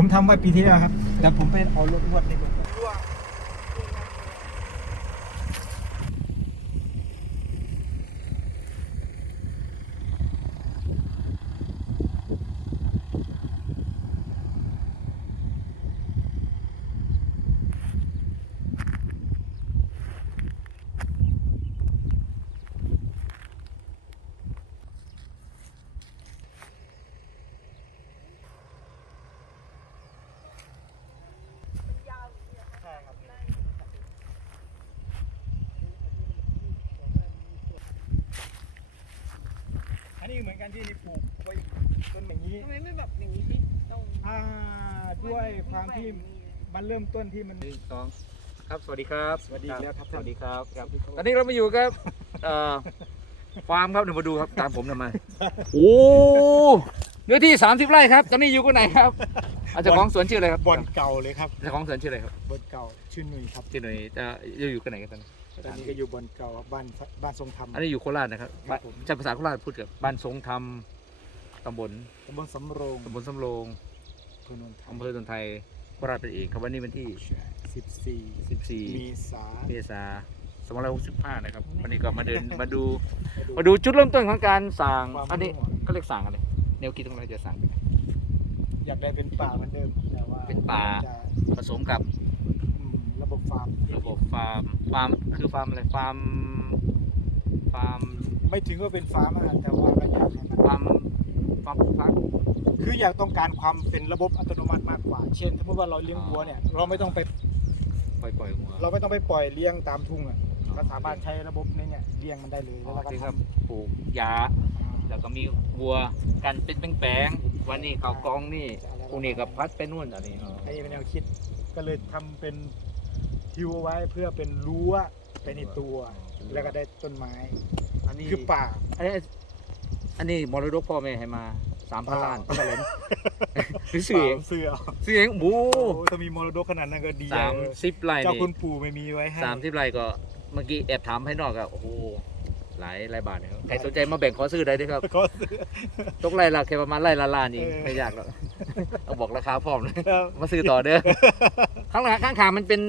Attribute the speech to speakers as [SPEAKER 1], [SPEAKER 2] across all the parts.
[SPEAKER 1] ผมทำไว้ปีที่แล้วครับ แต่ผมไปเอารถนวดนี่มา เหมือนกันที่ปลูกไว้ต้นอย่างนี้
[SPEAKER 2] ทำไมไม่แบบอย่างนี้ที่ตรง
[SPEAKER 1] อ่าด้วยความที่มันเริ่มต้นที่มัน
[SPEAKER 3] หนึ่งสองครับสวัสดีครับ
[SPEAKER 1] สวัสดีแล้วครับ
[SPEAKER 3] สวัสดีครับครับ
[SPEAKER 1] สวัสดีครับ
[SPEAKER 3] ตอนนี้เรามาอยู่กับเอ่อฟาร์มครับเดี๋ยวมาดูครับตามผมทำไมาโอ้เนื้อที่ 30 ไร่ครับ ตอนนี้อยู่กันไหนครับอาเจ้าของสวนชื่ออะไรครับ
[SPEAKER 1] บอลเก่าเลยครับ
[SPEAKER 3] เจ้าของสวนชื่ออะไรครับ
[SPEAKER 1] บอลเก่าชื่อหนุ่ยครับ
[SPEAKER 3] ชื่อหน่อยจะอยู่กันไหนกันตอนนี้
[SPEAKER 1] ตอนนี้ก็อยู่บอลเก่าบ้านบ้านทรงธรรม
[SPEAKER 3] อันนี้อยู่โคราชนะครับบ้าน
[SPEAKER 1] ครับผม
[SPEAKER 3] ใช้ภาษาโคราชพูดกับบ้านทรงธรรมตำบล
[SPEAKER 1] ตำบลสำโรง
[SPEAKER 3] ตำบลสำโรง
[SPEAKER 1] พนนท
[SPEAKER 3] อำเภอตนไทยโคราชเป็นเองครับวันนี้วันที่
[SPEAKER 1] สิบสี่
[SPEAKER 3] 14
[SPEAKER 1] เมษา
[SPEAKER 3] เมษาสองพันหกสิบห้านะครับ วันนี้ก็มาเดิน มาดู มาดูจุดเริ่มต้นของการสั่ง
[SPEAKER 1] ความ
[SPEAKER 3] อันนี้
[SPEAKER 1] มั่ว
[SPEAKER 3] ก็เรียกสั่งอะไรแนวคิดของเราจะสั่ง
[SPEAKER 1] อยากได้เป็นป่าเหมือนเดิมแต่ว่า
[SPEAKER 3] เป็นป่า
[SPEAKER 1] จะ
[SPEAKER 3] ผสมกับ
[SPEAKER 1] อืมระบบ ฟาร์ม
[SPEAKER 3] ระบบฟาร์มฟาร์มคือฟาร์มอะไรฟาร์มฟาร์ม
[SPEAKER 1] ไม่ถึงก็เป็นฟาร์มอะแต่ว่าก็อยากให้มัน
[SPEAKER 3] ฟาร์มฟาร์มปลูกพัก
[SPEAKER 1] คืออยากต้องการความเป็นระบบอัตโนมัติมากกว่า เช่นสมมติว่าเราเลี้ยงวัวเนี่ยเราไม่ต้องไป
[SPEAKER 3] ปล่อยปล่อยหัว
[SPEAKER 1] เราไม่ต้องไปปล่อยเลี้ยงตามทุ่งอะเราสามารถใช้ระบบนี้เนี่ยเลี้ยงมันได้เลย
[SPEAKER 3] อ๋
[SPEAKER 1] แล้ว
[SPEAKER 3] อ
[SPEAKER 1] เราก็
[SPEAKER 3] ที่
[SPEAKER 1] ท
[SPEAKER 3] ครับปลูกยาำแล้วก็มีวัวกันเป็นแปลงๆวันนี้เขากองนี่พรุ่งนี้ก็พัดไปนู่นอันนี้อ๋อ
[SPEAKER 1] อันนี้เป็นแนวคิดก็เลยทำเป็น ทิวเอาไว้เพื่อเป็นรั้วไปในตัว แล้วก็ได้ต้นไม้
[SPEAKER 3] อันนี้
[SPEAKER 1] คือป่า
[SPEAKER 3] อันนี้อันนี้มรดกพ่อแม่ให้มาสามพันล้าน
[SPEAKER 1] อ่า
[SPEAKER 3] เท่าไหร่นะหรือซื้อเอง
[SPEAKER 1] เสือ
[SPEAKER 3] ซื้อเองโอ้
[SPEAKER 1] โอ้
[SPEAKER 3] โห
[SPEAKER 1] ถ้ามีมรดกขนาดนั้นก็ดี
[SPEAKER 3] สาม
[SPEAKER 1] เลย
[SPEAKER 3] สิบไร่
[SPEAKER 1] เจ้า
[SPEAKER 3] นี่
[SPEAKER 1] คุณปู่ไม่มีไว้ให้
[SPEAKER 3] สามสิบไร่ก็เมื่อกี้แอบถามให้นอกอะโอ้โหหลายหลายบาทนะครับใครสนใจมาแบ่งขอซื้อได้ด้วยครับ
[SPEAKER 1] ก็ซื้อ
[SPEAKER 3] ตกไร่ละแค่ประมาณไร่ละล้านเอง
[SPEAKER 1] เออ
[SPEAKER 3] ไม่ยากหรอกต้องบอกราคาพร้อมเลย
[SPEAKER 1] ครับ
[SPEAKER 3] มาซื้อต่อเด้อข้างหลังข้างขามันเป็น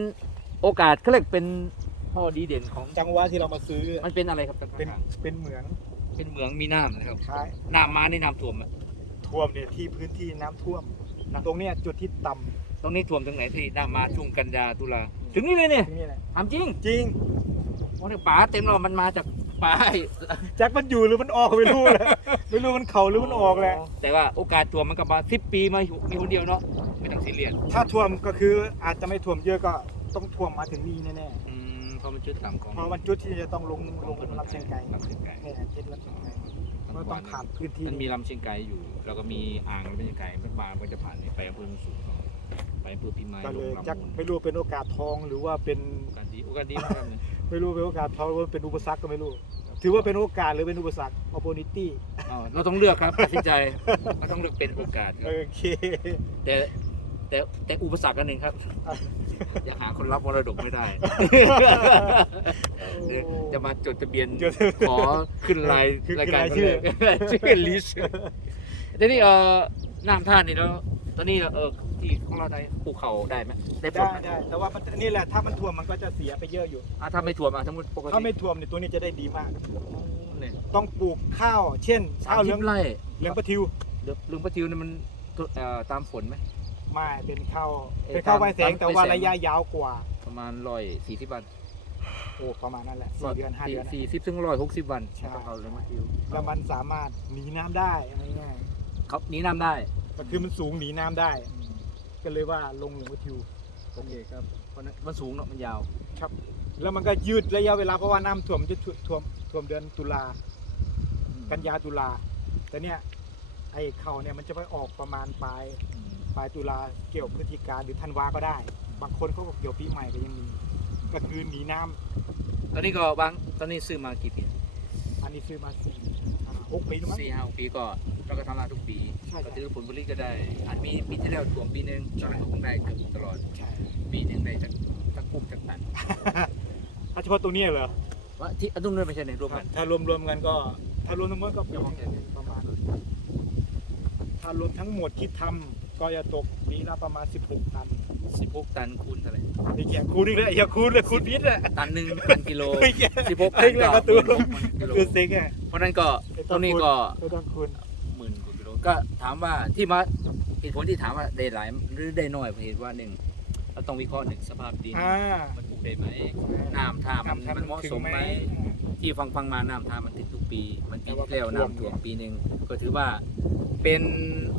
[SPEAKER 3] โอกาสเขาเรียกเป็นข้อดีเด่นของ
[SPEAKER 1] จังหวะที่เรามาซื้อ
[SPEAKER 3] มันเป็นอะไรครับ
[SPEAKER 1] เป็น
[SPEAKER 3] ข้างๆ
[SPEAKER 1] เป็นเหมือง
[SPEAKER 3] เป็นเหมืองมีน้ำนะครับ
[SPEAKER 1] คล้าย
[SPEAKER 3] น้ำมาในน้ำท่วมอะ
[SPEAKER 1] ท่วมเนี่ยที่พื้นที่น้ำท่วม
[SPEAKER 3] นะ
[SPEAKER 1] ตรงเนี้ยจุดที่ต่ำ
[SPEAKER 3] ตรงนี้ท่วมถึงไหนที่น้ำมาช่วงกันยาตุลาถึงนี่เลยเนี่ย
[SPEAKER 1] ตรงนี้แหละ
[SPEAKER 3] ถามจริง
[SPEAKER 1] จริง
[SPEAKER 3] โอ้เนี่ยป่าเต็มแล้วมันมาจากป่า
[SPEAKER 1] แจ็คมันอยู่หรือมันออกไม่รู้แหละไม่รู้มันเข่าหรือมันออกแหละ
[SPEAKER 3] แต่ว่าโอกาสท่วมมันก็มาสิบปีมาอยู่มีคนเดียวเนาะไม่ต้องซีเรียส
[SPEAKER 1] ถ้าท่วมก็คืออาจจะไม่ท่วมเยอะก็ ต้องท่วมมาถึงนี่แน่
[SPEAKER 3] อืมเพราะมันจุดต่ำของ
[SPEAKER 1] ๆเพราะมันจุดที่จะต้องลงลงรับเชียงไกล
[SPEAKER 3] ลำเชียงไกล
[SPEAKER 1] เนี่ยทิศรับเชียงไกลมันต้องผ่านพื้นที่
[SPEAKER 3] มันมีลำเชียงไกลอยู่ แล้วก็มีอ่างลำเชียงไกลมันมามันจะผ่านไปอำเภอโนนสูงก่อนไปอำเภอพิมาย
[SPEAKER 1] ก็
[SPEAKER 3] ล
[SPEAKER 1] เลย
[SPEAKER 3] งลำ
[SPEAKER 1] จัก
[SPEAKER 3] มูล
[SPEAKER 1] ไม่รู้เป็นโอกาสทองหรือว่าเป็น
[SPEAKER 3] โอกาสดีโอกาสดีมากเลย
[SPEAKER 1] ไม่รู้เป็นโอกาสทองหรือว่าเป็นอุปสรรคก็ไม่รู้ ถือว่าเป็นโอกาสหรือเป็นอุปสรรค opportunity
[SPEAKER 3] อ๋อเราต้องเลือกครับตัดสินใจเราต้องเลือกเป็นโอกาสครับ
[SPEAKER 1] โอเค
[SPEAKER 3] แต่แต่แต่อุปสรรคอันหนึ่งครับ ยังหาคนรับมรดกไม่ได้เดี๋ยวจะมาจดทะเบียน
[SPEAKER 1] จด
[SPEAKER 3] ขอขึ้นราย
[SPEAKER 1] ขึ้น
[SPEAKER 3] รายการ
[SPEAKER 1] รายชื่อ
[SPEAKER 3] คนแรกชื่อลิสทีนี้เอ่อน้ำท่านนี่แล้วตอนนี้เออที่ของเราได้ภูเขาได้ไหมได้ผล
[SPEAKER 1] ได้
[SPEAKER 3] ไหม
[SPEAKER 1] ได้แต่ว่ามันนี่แหละถ้ามันท่วมมันก็จะเสียไปเยอะอยู่
[SPEAKER 3] อะถ้าไม่ท่วมอะทั้งหมดปกติ
[SPEAKER 1] ถ้าไม่ท่วมเนี่ยตัวนี้จะได้ดีมาก
[SPEAKER 3] เนี่ย
[SPEAKER 1] ต้องปลูกข้าว เช่น
[SPEAKER 3] สา
[SPEAKER 1] ข้ามวเห
[SPEAKER 3] สิ
[SPEAKER 1] ลือง
[SPEAKER 3] บไร่
[SPEAKER 1] เหลืองประทิว
[SPEAKER 3] เดี๋ยวลุงประทิวเนี่ยมันเอ่อตามฝนไหม
[SPEAKER 1] ไม่เป็นข้าว
[SPEAKER 3] เอ่อ
[SPEAKER 1] เป็นข้าวไวแสง
[SPEAKER 3] ตาม
[SPEAKER 1] แต่ว่า
[SPEAKER 3] ไวแสง
[SPEAKER 1] ระยะยาวกว่า
[SPEAKER 3] ประมาณร้อยสี่สิบวัน
[SPEAKER 1] โอ้ประมาณนั้นแหละสี่เดือนห้าเดือน
[SPEAKER 3] สี่สิบถึงร้อยหกสิบวัน
[SPEAKER 1] ใช่
[SPEAKER 3] ต้องเอาเลยมาทิว
[SPEAKER 1] แล้วมันสามารถหนีน้ำได้ง่าย
[SPEAKER 3] เขาหนีน้ำได้
[SPEAKER 1] ๆก็คือมันสูงหนีน้ำได้ ก็เลยว่าลงเหลืองประทิว
[SPEAKER 3] โอเคครับเพราะนั้นมันสูงเนาะมันยาว
[SPEAKER 1] ครับ แล้วมันก็ยืดระยะเวลาเพราะว่าน้ำท่วมมันจะท่วมท่วมเดือนตุลากันยาตุลาแต่เนี่ยไอ้เขาเนี่ยมันจะไปออกประมาณปลายป ลายตุลาเกี่ยวพฤศจิกาหรือธันวาก็ได้ บางคนเขาก็เกี่ยวปีใหม่ก็ยังมีก็คือหนีน้ำ
[SPEAKER 3] ตอนนี้ก็บางตอนนี้ซื้อมากี่ปี
[SPEAKER 1] อันนี้ซื้อมาสี่อ่าหกปีแล้วมั้ง
[SPEAKER 3] สี่ห้าปีก็เราก็ทำมาทุกปี
[SPEAKER 1] ใช่
[SPEAKER 3] ก็ถือผลผลิตก็ได้อันมีปีที่แล้วถ่วมปีหนึงตอนนั้นก็คงได้เกือบตลอด
[SPEAKER 1] ใช่
[SPEAKER 3] ปีหนึงได้จากจากกุ่มจากตัน
[SPEAKER 1] ถ้าเฉพาะตัวเนี้ยเหรอ
[SPEAKER 3] ว่าที่อันนู้นด้วยไม่ใช่ในรวมกัน
[SPEAKER 1] ถ้ารวมรวมๆกันก็ ถ้ารวมทั้งหมดก็ปีหนึ่งประมาณ ถ้ารวมทั้งหมดที่ทำ ก็จะตกปีละประมาณ 16 ตัน
[SPEAKER 3] 16ตันคูณเท่าไหร่
[SPEAKER 1] ไอ้แกคูณอีกแล้วอย่าคูณเลยคูณพิษอะ
[SPEAKER 3] ตันหนึ่งพันกิโล
[SPEAKER 1] ไอ้แก
[SPEAKER 3] 16
[SPEAKER 1] ไอ้
[SPEAKER 3] ตัน
[SPEAKER 1] แก
[SPEAKER 3] ก็
[SPEAKER 1] ประตู
[SPEAKER 3] หมื่นกิโล
[SPEAKER 1] คือซิงอะ
[SPEAKER 3] เพราะฉะนั้นก็ตรงนี้ก็
[SPEAKER 1] ไม่ต้องคูณ
[SPEAKER 3] หมื่นกว่ากิโลก็ถามว่าที่มาเหตุผลที่ถามว่าได้หลายหรือได้น้อยเพราะเหตุว่าหนึ่งเราต้องวิเคราะห์หนึ่งสภาพดิน
[SPEAKER 1] อ่า
[SPEAKER 3] มันปลูกได้ไหมน้ำท่ามัน
[SPEAKER 1] ทำ
[SPEAKER 3] มันเหมาะสมไหม ที่ฟังฟังมาน้ำท่ามันติดทุกปี มันปีที่แล้วน้ำท่วมปีหนึ่งก็ถือว่า เป็น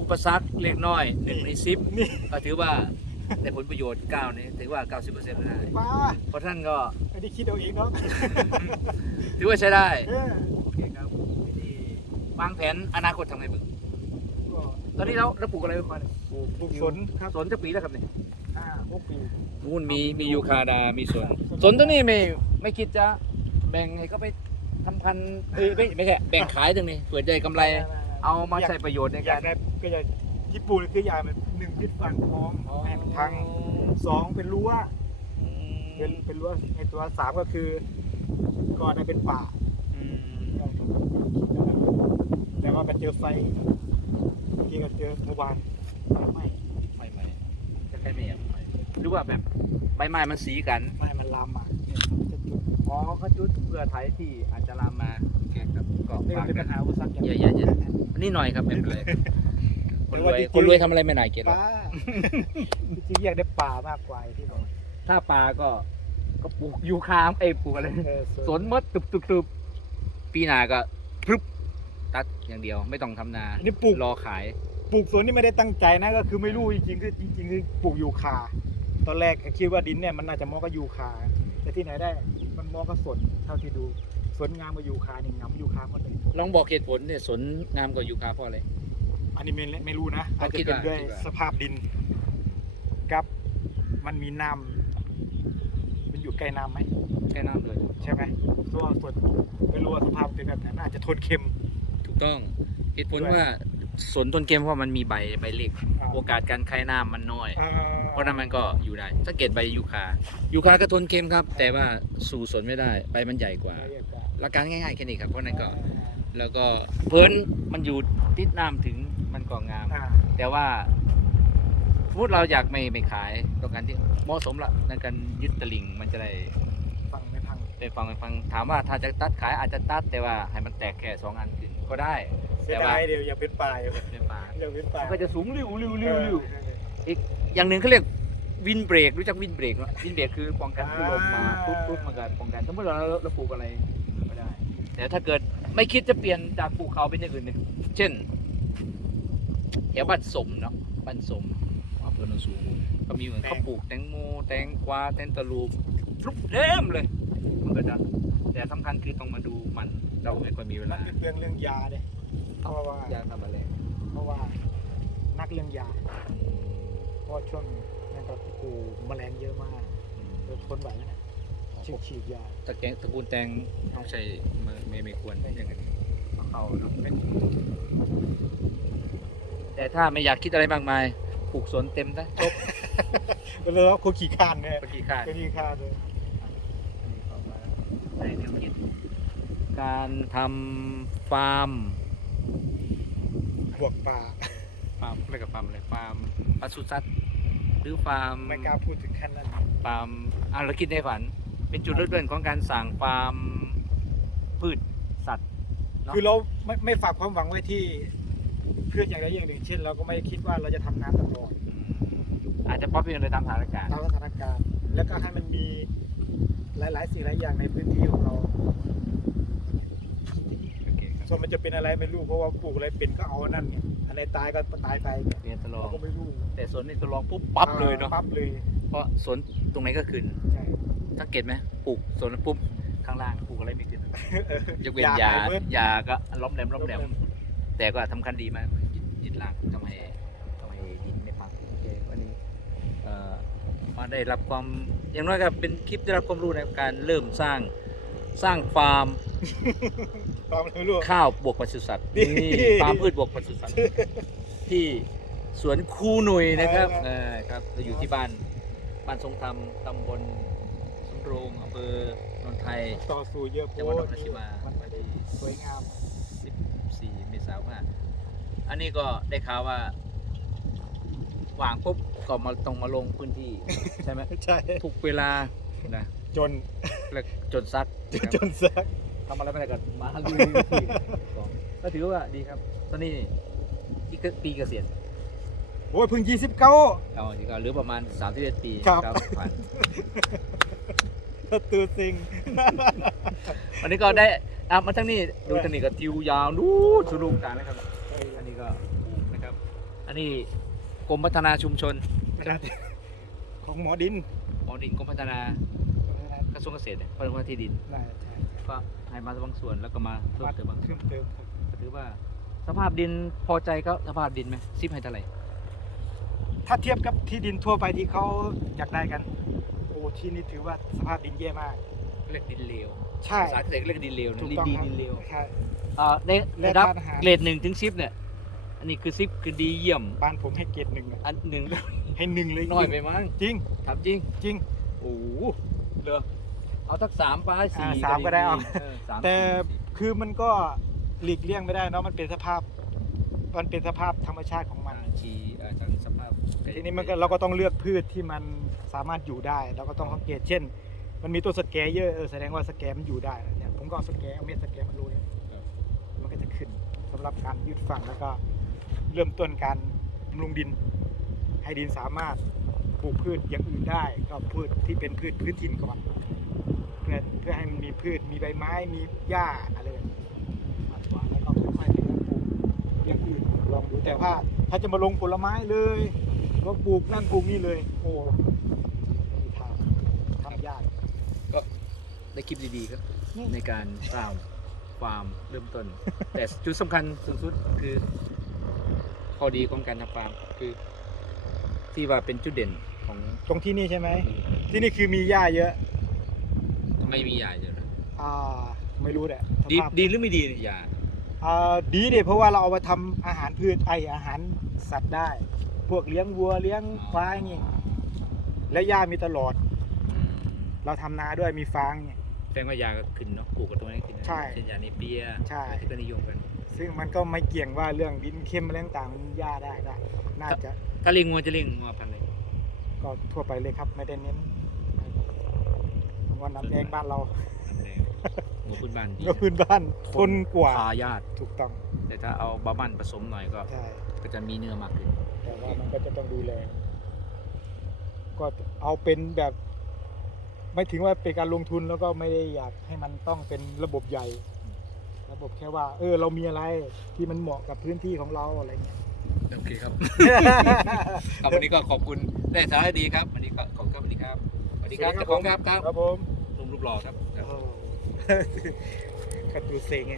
[SPEAKER 3] อุปสรรคเล็กน้อยหนึ่งในสิบ
[SPEAKER 1] นี่
[SPEAKER 3] ก็ถือว่าได้ผลประโยชน์เก้านี่ถือว่าเก้าสิบเปอร์เซ็นต์ได้
[SPEAKER 1] ป้า
[SPEAKER 3] เพราะท่านก็
[SPEAKER 1] ไม่ได้คิดเอาเองเนาะ
[SPEAKER 3] ถือว่าใช้ได้
[SPEAKER 1] เออ
[SPEAKER 3] โอเคครับที่วางแผนอนาคตทำไงบ้าง
[SPEAKER 1] ก็
[SPEAKER 3] ตอนนี้เราเราปลูกอะไรบ้างเนี่ย
[SPEAKER 1] ปลูกปลูกสนครับ
[SPEAKER 3] สนจะปีแล้วครับเนี่ย
[SPEAKER 1] ห้าหกปี
[SPEAKER 3] นู่นมีมียูคาดา มีสวนสวนตัวนี้ไม่ไม่คิดจะแบ่งให้ก็ไปทำพันธุ์เอ้ยไม่ไม่ใช่แบ่งขายตรงนี้เปิดใจกำไร เอามาใช้ประโยชน์ใน
[SPEAKER 1] อยา
[SPEAKER 3] การ
[SPEAKER 1] กได้ก็อยากที่ปลูกเนี่ยคืออยากมันหนึ่งพิษฟันพร้อมให้มันพังสองเป็นรั้วเป็นเป็นรั้วไอตัวสามก็คือก่อนได้เป็นป่า
[SPEAKER 3] อืม
[SPEAKER 1] แต่ว่าก็เจอไฟเมื่อกี้ก็เจอเมื่อวานไม่
[SPEAKER 3] ไม่ไม่จะแค่ไม่อยากไปหรือว่าแบบใบไม้มันสีกัน
[SPEAKER 1] ไม่มันลามมาเนี่ยจะจุด
[SPEAKER 3] อ๋อเขาจุดเพื่อไทยที่อาจจะลามมา โอเคครับก็
[SPEAKER 1] นี่ก็
[SPEAKER 3] ฝาก
[SPEAKER 1] เป็น
[SPEAKER 3] กั
[SPEAKER 1] ปั
[SPEAKER 3] น
[SPEAKER 1] ญหาอุปสรรคอย่าง
[SPEAKER 3] อย่าอย่าอย่านิดหน่อยครับไม่เป็นไรคนรวย
[SPEAKER 1] แต่ว่าจริงๆ
[SPEAKER 3] คนรวยทำอะไรไม่น่าเกลียดหรอก
[SPEAKER 1] ป้าจริงๆอยากได้ป่ามากกว่าที่บอก
[SPEAKER 3] ถ้าปลาก็ก็ปลูกยูคามเอ้ยปลูกอะไร
[SPEAKER 1] เออ
[SPEAKER 3] สนมดตุบตุบตุบปีหน้าก็พรึบตัดอย่างเดียวไม่ต้องทำนา
[SPEAKER 1] อันนี่ปลูก
[SPEAKER 3] รอขาย
[SPEAKER 1] ปลูกสวนนี่ไม่ได้ตั้งใจนะก็คือไม่รู้จริงๆคือจริงๆคือปลูกยูคา ตอนแรกคิดว่าดินเนี่ยมันน่าจะเหมอกับยูคา แต่ที่ไหนได้มันเหมอกับสนเท่าที่ดู สวนงามกับยูคานี่งามยูคาหมดเลย
[SPEAKER 3] ลองบอกเหตุผลเนี่ยสนงามกว่ายูคาเพราะอะไร
[SPEAKER 1] อันนี้ไม่ไม่รู้นะอาจจะ
[SPEAKER 3] คิด
[SPEAKER 1] เป็น
[SPEAKER 3] ว่า
[SPEAKER 1] ด้วย
[SPEAKER 3] คิดว่า
[SPEAKER 1] สภาพดินกับ มันมีน้ำมันอยู่ใกล้น้ำไหม
[SPEAKER 3] แค่น้ำเลย
[SPEAKER 1] ใช่ไหมตัวส่วนไม่รู้ว่าสภาพเป็นแบบไหนน่าจะทนเค็ม
[SPEAKER 3] ถูกต้องเหตุผล
[SPEAKER 1] ด้วย
[SPEAKER 3] ว่าสนต้นเกมเพราะมันมีใบใบเล็ก
[SPEAKER 1] อ่า
[SPEAKER 3] โอกาสการคายน้ำมันน้อย
[SPEAKER 1] อ่า
[SPEAKER 3] เพราะนั้นมันก็อยู่ได้สังเกตใบยูคายูคาก็ทนเค็มครับ แต่ว่าสู่สนไม่ได้ใบมันใหญ่กว่า หลักการง่ายๆแค่นี้ครับเพราะนั้นก็แล้วก็เพิ่นมันอยู่ติดน้ำถึงมันก็งาม
[SPEAKER 1] อ่า
[SPEAKER 3] แต่ว่าสมมติเราอยากไม่ไม่ขายต้องการที่เหมาะสมละในการยึดตลิ่งมันจะได้
[SPEAKER 1] ฟังไม่พัง
[SPEAKER 3] ไปฟังไปฟังถามว่าถ้าจะตัดขายอาจจะตัดแต่ว่าให้มันแตกแค่สองอันขึ้นก็ได้
[SPEAKER 1] เสียดายเดี๋ยวอย่าเป็นป่าอยู่
[SPEAKER 3] เป็นป่า
[SPEAKER 1] อย่าเป็นป่า
[SPEAKER 3] ก็จะสูงริ้วริ้วริ้วริ้ว
[SPEAKER 1] เออ
[SPEAKER 3] อีกอย่างหนึ่งเขาเรียกวินเบรกรู้จักวินเบรกไหมวินเบรกคือป้องกันผู้ลมมาปุ๊บปุ๊บมันก็ป้องกันสมมติเราเราปลูกอะไรก็ได้ แต่ถ้าเกิดไม่คิดจะเปลี่ยนจากปลูกเขาเป็นอย่างอื่นเนี่ยเช่นแถวบ้านสมเนาะบ้านสมอำเภอโนนสูงก็มีเหมือนเขาปลูกแตงโมแตงกวาแตงตะลูปรุบเต็มเลยมันก็จะแต่สำคัญคือต้องมาดูมันเราไม่ค่อยมีเว
[SPEAKER 1] มั
[SPEAKER 3] ลาน
[SPEAKER 1] เป็นเรื่องเรื่องยาเนี่ยเพราะว่า
[SPEAKER 3] ยาทำอะไร
[SPEAKER 1] เพราะว่านักเรื่องยาเพราะว่าช่วงนั้นก็กูแมลงเยอะมากเลยทนไหวไหมเนี่ย ฉีดฉีดยา
[SPEAKER 3] ตะแกงตระกูลแตงต้องใช้ไม่ไม่ไม่ควรอย่างนั้นเอาเข้าเนอะเป็นแต่ถ้าไม่อยากคิดอะไรมากมายปลูกสวนเต็มนะจบ
[SPEAKER 1] ก็เลยว่าคนขี่คานเนี่ย
[SPEAKER 3] ปกี่ค่า
[SPEAKER 1] คนขี่คานเลย
[SPEAKER 3] การทำฟาร์ม
[SPEAKER 1] บวกป่า
[SPEAKER 3] ฟาร์มอะไรกับฟาร์มอะไรฟาร์มปศุสัตว์หรือฟาร์ม
[SPEAKER 1] ไม่กล้าพูดถึงขั้นนั้น
[SPEAKER 3] ฟาร์มอะเราคิดในฝัน เป็นจุดเริ่มต้นของการสั่งฟาร์มพืชสัตว์เนอะ
[SPEAKER 1] คือเราไม่ไม่ฝากความหวังไว้ที่เพื่อนอย่างใดอย่างหนึ่งเช่น เราก็ไม่คิดว่าเราจะทำงานตลอด
[SPEAKER 3] อาจจะป๊อปปี้เลยตามสถานการณ์
[SPEAKER 1] ตามสถานการณ์ แล้วก็ให้มันมีหลาย ๆ สิ่งหลายอย่างในพื้นที่ของเรา
[SPEAKER 3] โอเคครับ
[SPEAKER 1] ส่วนมันจะเป็นอะไรไม่รู้เพราะว่าปลูกอะไรเป็นก็เอาอันนั่นไงอันไหนตายก็ตายไปเนี่ย
[SPEAKER 3] เรียนตลอ
[SPEAKER 1] เรา
[SPEAKER 3] ง
[SPEAKER 1] ก็ไม่รู้
[SPEAKER 3] แต่สวนนี่ตลองปุ๊บปั๊บเลยเนาะ
[SPEAKER 1] ปั๊บเลย
[SPEAKER 3] เพราะสวนตรงไหนก็ขึ้น
[SPEAKER 1] ใช่
[SPEAKER 3] สังเกตไหมปลูกสวนแล้วปุ๊บข้างล่างปลูกอะไรไม่ขึ้นยกเว้น
[SPEAKER 1] อยาให้เบิด
[SPEAKER 3] ยาก็ล้อมแหลมล้อมแหลมแต่ก็สำคัญดีมากยึดยึดหลักทำให้ทำให้ดินไม่พังโอเควันนี้เอ่อมาได้รับความอย่างน้อยก็เป็นคลิปได้รับความรู้ในการเริ่มสร้างสร้างฟาร์ม
[SPEAKER 1] ความรู้
[SPEAKER 3] ข้าวบวกปศุสัตว์
[SPEAKER 1] นี่
[SPEAKER 3] นี่ฟาร์มพืชบวกปศุสัตว์ที่สวนคูหนุยนะครับ
[SPEAKER 1] เออ
[SPEAKER 3] เออครับเราอยู่ที่บ้านบ้านทรงธรรมตำบลสำ โรงอำเภอนนทไทย
[SPEAKER 1] ต่อสู้เยอะโพ
[SPEAKER 3] จังหวัดน
[SPEAKER 1] ด
[SPEAKER 3] ครราชสีมา
[SPEAKER 1] มัน
[SPEAKER 3] วันที่
[SPEAKER 1] สวยงาม
[SPEAKER 3] 14เมษายนอันนี้ก็ได้ข่าวว่าวางปุ๊บก็มาต้องมาลงพื้นที่ ใช่ไหม
[SPEAKER 1] ใช่
[SPEAKER 3] ทุกเวลานะ
[SPEAKER 1] จน
[SPEAKER 3] แล้วจนซัก
[SPEAKER 1] จนซัก
[SPEAKER 3] ทำอะไรไม่ได้ก็มาลุยที่ก็ถือว่าดีครับ ตอนนี้อีกปีเกษียณ
[SPEAKER 1] โอ้ยเพิ่งยี่สิบเก้า
[SPEAKER 3] เอาจริงๆก็เหรือประมาณ31ปี
[SPEAKER 1] ครับ
[SPEAKER 3] ผ่าน
[SPEAKER 1] ตัวจริง
[SPEAKER 3] วันนี้ก็ได้อะมาทั้งนี้ดูทางนี้ก็ทิวยาวนู้นสุดลูกกลางนะครับ อันนี้ก็นะครับ อันนี้กรมพัฒนาชุมชน
[SPEAKER 1] ของหมอดิน
[SPEAKER 3] หอดินกรมพัฒนากระทรวงเกษตรเนี่ยพัฒนาที่ดิน
[SPEAKER 1] น่าใช่
[SPEAKER 3] ก็ให้มาบางส่วนแล้วก็มาเพิ่มเติมบางส่
[SPEAKER 1] เพิ่
[SPEAKER 3] วน
[SPEAKER 1] มเติมครับ
[SPEAKER 3] ก็ถือว่าสภาพดินพอใจก็สภาพดินไหมซิปให้เท่าไหร่
[SPEAKER 1] ถ้าเทียบกับที่ดินทั่วไปที่เขาอยากได้กันโอ้ ที่นี่ถือว่าสภาพดินแย่มาก
[SPEAKER 3] เรียกดินเลว
[SPEAKER 1] ใช่
[SPEAKER 3] ภาษาเกษตรเรียกดินเลวนะ
[SPEAKER 1] ถูก
[SPEAKER 3] ดิน
[SPEAKER 1] ต้อง
[SPEAKER 3] ดี
[SPEAKER 1] ครับ
[SPEAKER 3] ดินเลว
[SPEAKER 1] ใช่
[SPEAKER 3] อ่าใน
[SPEAKER 1] และ
[SPEAKER 3] ระดับ
[SPEAKER 1] ธาตุอาหาร
[SPEAKER 3] เกรดหนึ่งถึงซิปเนี่ย อันนี้คือซิปคือดีเยี่ยม
[SPEAKER 1] บ้านผมให้เกรดหนึ่งอะ
[SPEAKER 3] อันหนึ่ง
[SPEAKER 1] ให้หนึ่งเลย
[SPEAKER 3] น้อยไปมั้ง
[SPEAKER 1] จริง
[SPEAKER 3] ถามจริง
[SPEAKER 1] จริง
[SPEAKER 3] โอ้โหเหรอเอาทักสามไปสี่
[SPEAKER 1] อ่าสามก็ได้เอา
[SPEAKER 3] เออสาม
[SPEAKER 1] แต่
[SPEAKER 3] สี่
[SPEAKER 1] คือมันก็หลีกเลี่ยงไม่ได้เนาะมันเป็นสภาพ มันเป็นสภาพธรรมชาติของมัน
[SPEAKER 3] อ่าชีอ่าทางสภาพ
[SPEAKER 1] ทีนี้มันก็เราก็ต้องเลือกพืชที่มัน สามารถอยู่ได้เราก็ต้องสังเกตเช่น มันมีตัวสแกเยอะเออแสดงว่าสแกมันอยู่ได้เนี่ยผมก็เอาสแกเอาเม็ดสแกร์มาโรยมันก็จะขึ้นสำหรับการยืดฝั่งแล้วก็เริ่มต้นการบำรุงดิน ให้ดินสามารถปลูกพืชอย่างอื่นได้ ก็พืชที่เป็นพืชพื้นถิ่นก่อนเพื่อเพื่อให้มันมีพืชมีใบไม้มีหญ้าอะไรแบบนี้มากกว่าแล้วก็ค่อยๆไปปลูกอย่างอื่นลองดูแต่ว่าถ้าจะมาลงผลไม้เลยก็ปลูกนั่นปลูกนี่เลย โอ้มีทางทำยาก
[SPEAKER 3] ได้คลิปดีๆครับ ในการสร้างฟาร์มเริ่มต้น แต่จุดสำคัญสุดสุดคือข้อดีของการทำฟาร์มคือ ที่ว่าเป็นจุดเด่นของ
[SPEAKER 1] ตรงที่นี่ใช่ไหม ที่นี่คือมีหญ้าเยอะ
[SPEAKER 3] ไม่มียาเยอะนะ
[SPEAKER 1] อ่าไม่รู้แหละ
[SPEAKER 3] ดี
[SPEAKER 1] สภาพ
[SPEAKER 3] ดีหรือไม่ดีเนี่ยยา
[SPEAKER 1] อ่าดีเด็เพราะว่าเราเอามาทำอาหารพืชไออาหารสัตว์ได้ พวกเลี้ยงวัวเลี้ยงควายอย่างงี้และหญ้ามีตลอดเราทำนาด้วยมีฟางเนี่ย
[SPEAKER 3] แสดงว่ายาก็ขึ้นเนาะปลูกกับตัวนี้ขึ้นนะ
[SPEAKER 1] ใช่
[SPEAKER 3] เช่นยาในเปีย
[SPEAKER 1] ใช่
[SPEAKER 3] ที่ก็นิยมกัน
[SPEAKER 1] ซึ่งมันก็ไม่เกี่ยงว่าเรื่องดินเค็มอะไรต่างๆมันหญ้าได้ได้ น่าจะ
[SPEAKER 3] ถ้าเลี้ยงงัวจะเลี้ยงงัวพันธุ์อะไร
[SPEAKER 1] ก็ทั่วไปเลยครับไม่ได้เน้นวันน้ำแดงบ้านเรา
[SPEAKER 3] น้ำแดงงัวพื้นบ้านดี
[SPEAKER 1] ก็พื้นบ้านทนกว่า
[SPEAKER 3] ทายาท
[SPEAKER 1] ถูกต้อง
[SPEAKER 3] แต่ถ้าเอาบามันผสมหน่อยก็
[SPEAKER 1] ใช่
[SPEAKER 3] ก็จะมีเนื้อมากขึ้น
[SPEAKER 1] แต่ว่ามันก็จะต้องดูแลก็เอาเป็นแบบ ไม่ถึงว่าเป็นการลงทุนแล้วก็ไม่ได้อยากให้มันต้องเป็นระบบใหญ่ ระบบแค่ว่า เออ เรามีอะไรที่มันเหมาะกับพื้นที่ของเราอะไรเงี้ย
[SPEAKER 3] โอเคครับ ครับวันนี้ก็ขอบคุณได้สาระดีครับวันนี้ก็ขอบคุณครับสวัสดีครับสวัสดีครับ
[SPEAKER 1] สวัสดีครับ
[SPEAKER 3] เจ้าของครับครับ
[SPEAKER 1] ครับผม
[SPEAKER 3] ลุงรูปหล่อครับ
[SPEAKER 1] โอ้โหกระตูเซงไง